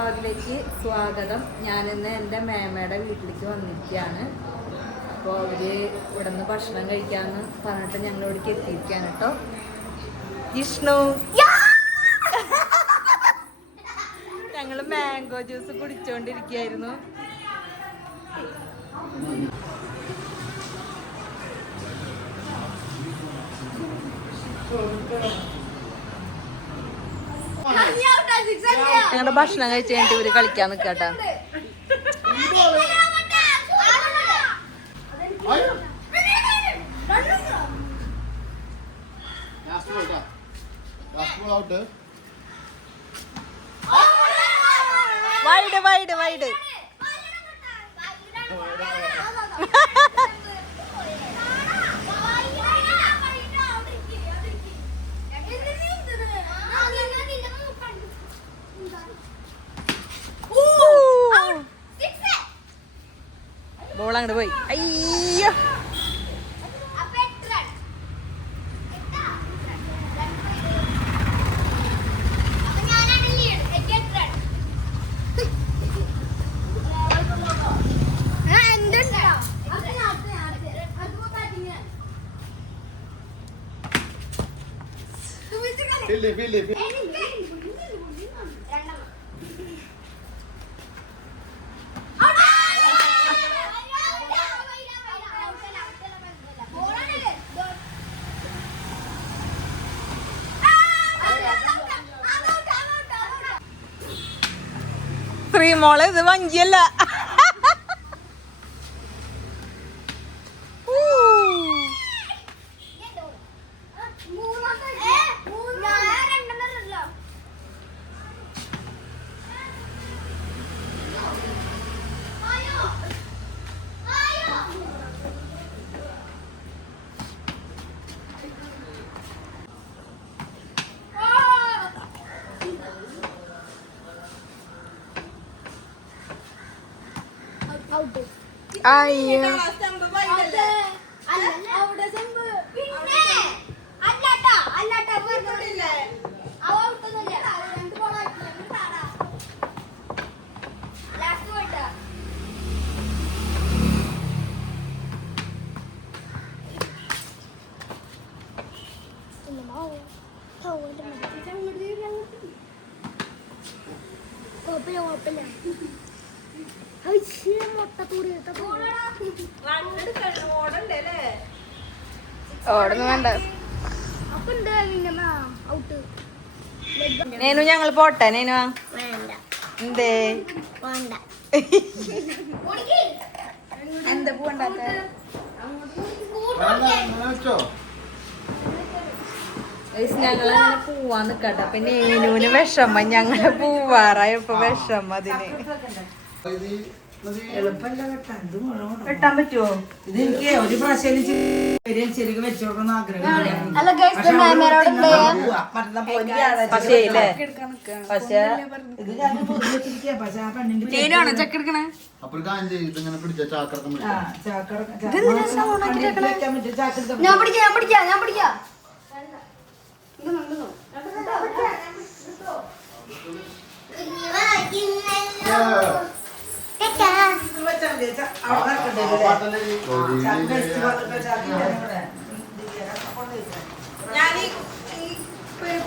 വ്ളോഗിലേക്ക് സ്വാഗതം. ഞാനിന്ന് എൻ്റെ മേമയുടെ വീട്ടിലേക്ക് വന്നിരിക്കുകയാണ്. അപ്പോൾ അവർ ഇവിടെ നിന്ന് ഭക്ഷണം കഴിക്കാമെന്ന് പറഞ്ഞിട്ട് ഞങ്ങളിവിടേക്ക് എത്തിയിരിക്കുകയാണ് കേട്ടോ. ജിഷ്ണു, ഞങ്ങൾ മാംഗോ ജ്യൂസ് കുടിച്ചുകൊണ്ടിരിക്കുകയായിരുന്നു. ഞങ്ങളുടെ ഭക്ഷണം കഴിച്ച് കഴിഞ്ഞിട്ട് ഇവര് കളിക്കാൻ നിൽക്കട്ടെ. വൈഡ് വൈഡ് വൈഡ് ബോൾ അങ്ങോട്ട് പോയി. അയ്യോ, ശ്രീമോളെ ഇത് വഞ്ചിയല്ല. അയ്യോ, ഓടുന്നു വേണ്ട. നേനു ഞങ്ങൾ പോട്ടെ. നേനു എന്തേ എന്താ പൂണ്ടാക്ക? ഞങ്ങളങ്ങനെ പോവാൻ നിക്കട്ടെ. അപ്പൊ നേനുവിന് വിഷമം, ഞങ്ങളെ പോവാറായപ്പോ വിഷമം. അതിന് വെട്ടാൻ പറ്റുമോ? ഇതെനിക്ക് ഒരു പ്രാവശ്യം വെച്ചോക്കണം ആഗ്രഹം. പക്ഷേ നേനാണോ ചക്കെടുക്കണേ? ഞാൻ പിടിക്കാം. ഞാൻ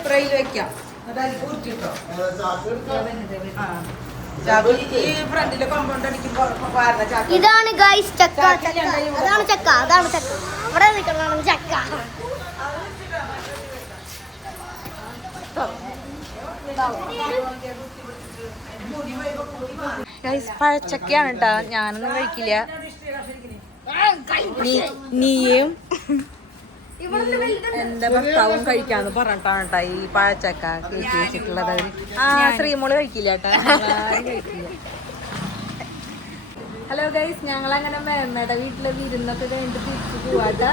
ഫ്രൈയിൽ വെക്കാം. ഇതാണ് ഗൈസ് ചക്ക. അതാണ് ചക്ക. അവിടെ നിൽക്കുന്നതാണ് ചക്ക. പഴച്ചക്കയാണ് കേട്ടാ. ഞാനൊന്നും കഴിക്കില്ല. നീയും എന്റെ ഭർത്താവും കഴിക്കാന്ന് പറഞ്ഞിട്ടാണ് കേട്ടാ ഈ പഴച്ചക്ക കേട്ടി വെച്ചിട്ടുള്ളത്. ശ്രീമോള് കഴിക്കില്ല കേട്ടാ, കഴിക്കില്ല. ഹലോ ഗൈസ്, ഞങ്ങളങ്ങനെ മേമ്മയുടെ വീട്ടിലെ വിരുന്നൊക്കെ കഴിഞ്ഞിട്ട് തിരിച്ചു പോവാട്ടാ.